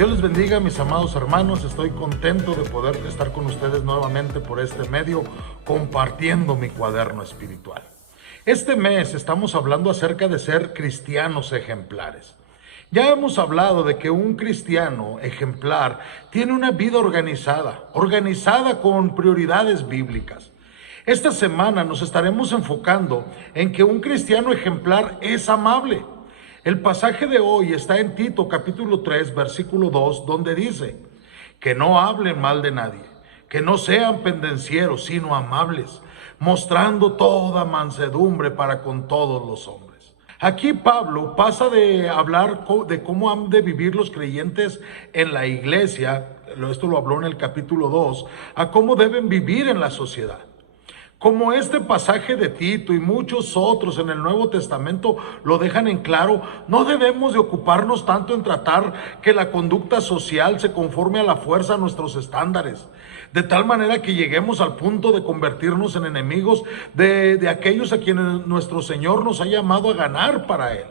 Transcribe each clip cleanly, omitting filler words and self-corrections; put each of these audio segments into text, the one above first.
Dios les bendiga, mis amados hermanos. Estoy contento de poder estar con ustedes nuevamente por este medio, compartiendo mi cuaderno espiritual. Este mes estamos hablando acerca de ser cristianos ejemplares. Ya hemos hablado de que un cristiano ejemplar tiene una vida organizada con prioridades bíblicas. Esta semana nos estaremos enfocando en que un cristiano ejemplar es amable. El pasaje de hoy está en Tito capítulo 3, versículo 2, donde dice que no hablen mal de nadie, que no sean pendencieros, sino amables, mostrando toda mansedumbre para con todos los hombres. Aquí Pablo pasa de hablar de cómo han de vivir los creyentes en la iglesia, esto lo habló en el capítulo 2, a cómo deben vivir en la sociedad. Como este pasaje de Tito y muchos otros en el Nuevo Testamento lo dejan en claro, no debemos de ocuparnos tanto en tratar que la conducta social se conforme a la fuerza a nuestros estándares, de tal manera que lleguemos al punto de convertirnos en enemigos de aquellos a quienes nuestro Señor nos ha llamado a ganar para Él.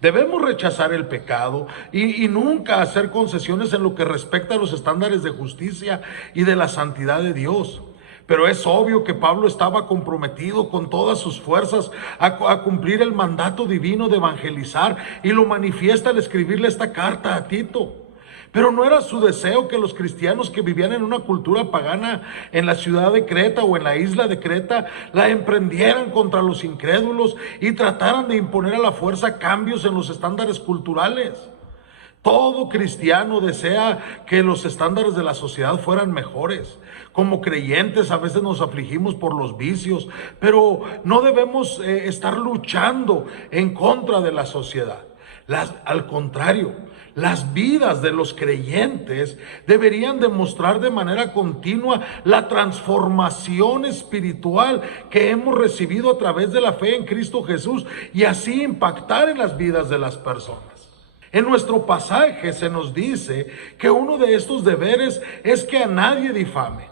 Debemos rechazar el pecado y nunca hacer concesiones en lo que respecta a los estándares de justicia y de la santidad de Dios. Pero es obvio que Pablo estaba comprometido con todas sus fuerzas a cumplir el mandato divino de evangelizar, y lo manifiesta al escribirle esta carta a Tito. Pero no era su deseo que los cristianos que vivían en una cultura pagana en la ciudad de Creta o en la isla de Creta la emprendieran contra los incrédulos y trataran de imponer a la fuerza cambios en los estándares culturales. Todo cristiano desea que los estándares de la sociedad fueran mejores. Como creyentes a veces nos afligimos por los vicios, pero no debemos estar luchando en contra de la sociedad. Al contrario, las vidas de los creyentes deberían demostrar de manera continua la transformación espiritual que hemos recibido a través de la fe en Cristo Jesús, y así impactar en las vidas de las personas. En nuestro pasaje se nos dice que uno de estos deberes es que a nadie difame,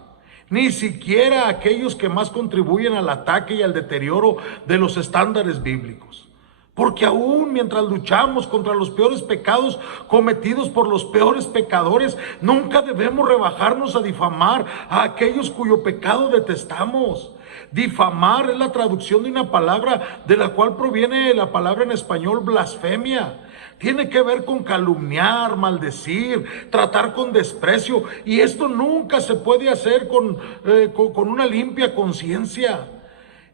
ni siquiera a aquellos que más contribuyen al ataque y al deterioro de los estándares bíblicos. Porque aún mientras luchamos contra los peores pecados cometidos por los peores pecadores, nunca debemos rebajarnos a difamar a aquellos cuyo pecado detestamos. Difamar es la traducción de una palabra de la cual proviene la palabra en español blasfemia. Tiene que ver con calumniar, maldecir, tratar con desprecio, y esto nunca se puede hacer con una limpia conciencia.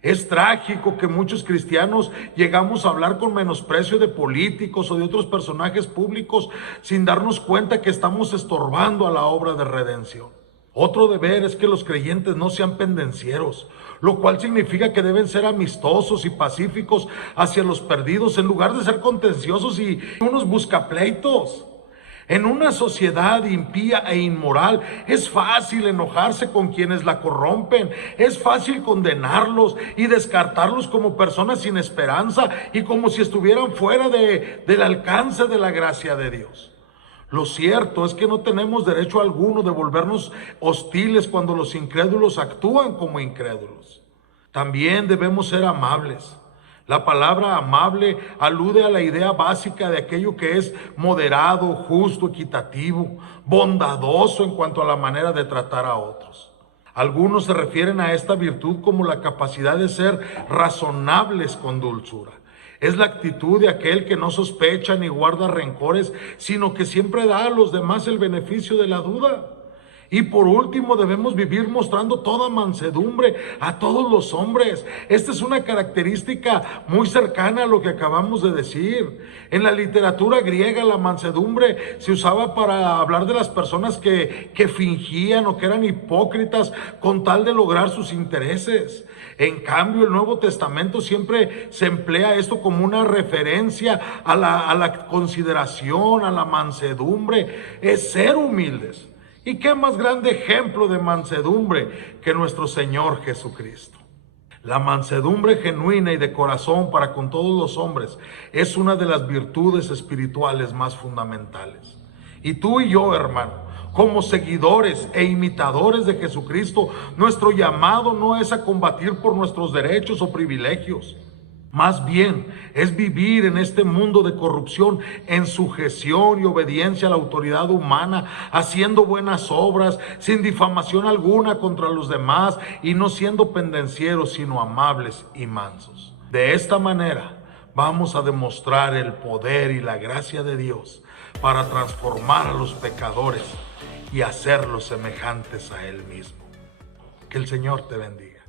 Es trágico que muchos cristianos llegamos a hablar con menosprecio de políticos o de otros personajes públicos sin darnos cuenta que estamos estorbando a la obra de redención. Otro deber es que los creyentes no sean pendencieros, lo cual significa que deben ser amistosos y pacíficos hacia los perdidos en lugar de ser contenciosos y unos buscapleitos. En una sociedad impía e inmoral es fácil enojarse con quienes la corrompen, es fácil condenarlos y descartarlos como personas sin esperanza y como si estuvieran fuera del alcance de la gracia de Dios. Lo cierto es que no tenemos derecho alguno de volvernos hostiles cuando los incrédulos actúan como incrédulos. También debemos ser amables. La palabra amable alude a la idea básica de aquello que es moderado, justo, equitativo, bondadoso en cuanto a la manera de tratar a otros. Algunos se refieren a esta virtud como la capacidad de ser razonables con dulzura. Es la actitud de aquel que no sospecha ni guarda rencores, sino que siempre da a los demás el beneficio de la duda. Y por último, debemos vivir mostrando toda mansedumbre a todos los hombres. Esta es una característica muy cercana a lo que acabamos de decir. En la literatura griega, la mansedumbre se usaba para hablar de las personas que fingían o que eran hipócritas con tal de lograr sus intereses. En cambio, el Nuevo Testamento siempre se emplea esto como una referencia a la consideración, a la mansedumbre, es ser humildes. ¿Y qué más grande ejemplo de mansedumbre que nuestro Señor Jesucristo? La mansedumbre genuina y de corazón para con todos los hombres es una de las virtudes espirituales más fundamentales. Y tú y yo, hermano, como seguidores e imitadores de Jesucristo, nuestro llamado no es a combatir por nuestros derechos o privilegios. Más bien, es vivir en este mundo de corrupción en sujeción y obediencia a la autoridad humana, haciendo buenas obras, sin difamación alguna contra los demás y no siendo pendencieros, sino amables y mansos. De esta manera, vamos a demostrar el poder y la gracia de Dios para transformar a los pecadores y hacerlos semejantes a Él mismo. Que el Señor te bendiga.